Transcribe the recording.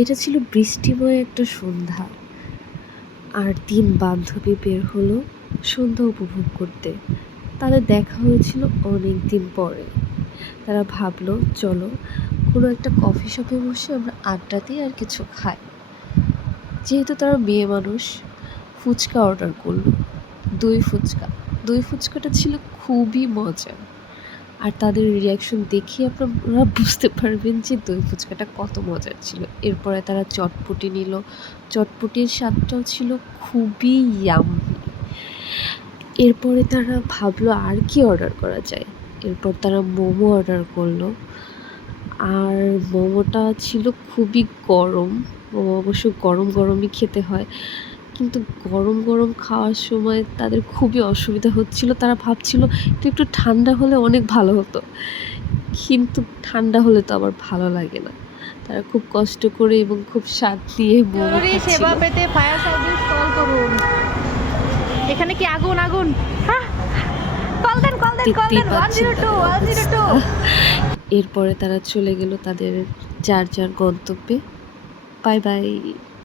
এটা ছিল বৃষ্টিময় একটা সন্ধ্যা, আর ৩ বান্ধবী বের হলো সন্ধ্যা উপভোগ করতে। তাদের দেখা হয়েছিল অনেক দিন পরে। তারা ভাবলো চলো কোনো একটা কফি শপে বসে আমরা আড্ডা দিই আর কিছু খাই। যেহেতু তারা মেয়ে মানুষ, ফুচকা অর্ডার করলো। দই ফুচকা। দই ফুচকাটা ছিল খুবই মজার। আর তাদের রিয়াকশন দেখেই আপনারা বুঝতে পারবেন যে দই ফুচকাটা কত মজার ছিল। এরপরে তারা চটপটি নিল। চটপটির স্বাদটাও ছিল খুবই ইয়াম্মি। এরপরে তারা ভাবলো আর কি অর্ডার করা যায়। এরপর তারা মোমো অর্ডার করলো। আর মোমোটা ছিল খুবই গরম। মোমো অবশ্য গরম গরমই খেতে হয়, কিন্তু গরম গরম খাওয়ার সময় তাদের খুবই অসুবিধা হচ্ছিল। তারা ভাবছিল এটা একটু ঠান্ডা হলে অনেক ভালো হতো, কিন্তু ঠান্ডা হলে তো আবার ভালো লাগে না। তারা খুব কষ্ট করে এবং খুব স্বাদ দিয়ে মোমো জরুরি সেবা খাচ্ছিল। পেতে ফায়ার সার্ভিস কল করুন। এখানে কি আগুন আগুন? কল দেন কল দেন কল দেখতেই দেন পাচ্ছেন 102 তাদের 102। অবস্থা। এরপরে তারা চলে গেল তাদের যার যার গন্তব্যে। Bye bye.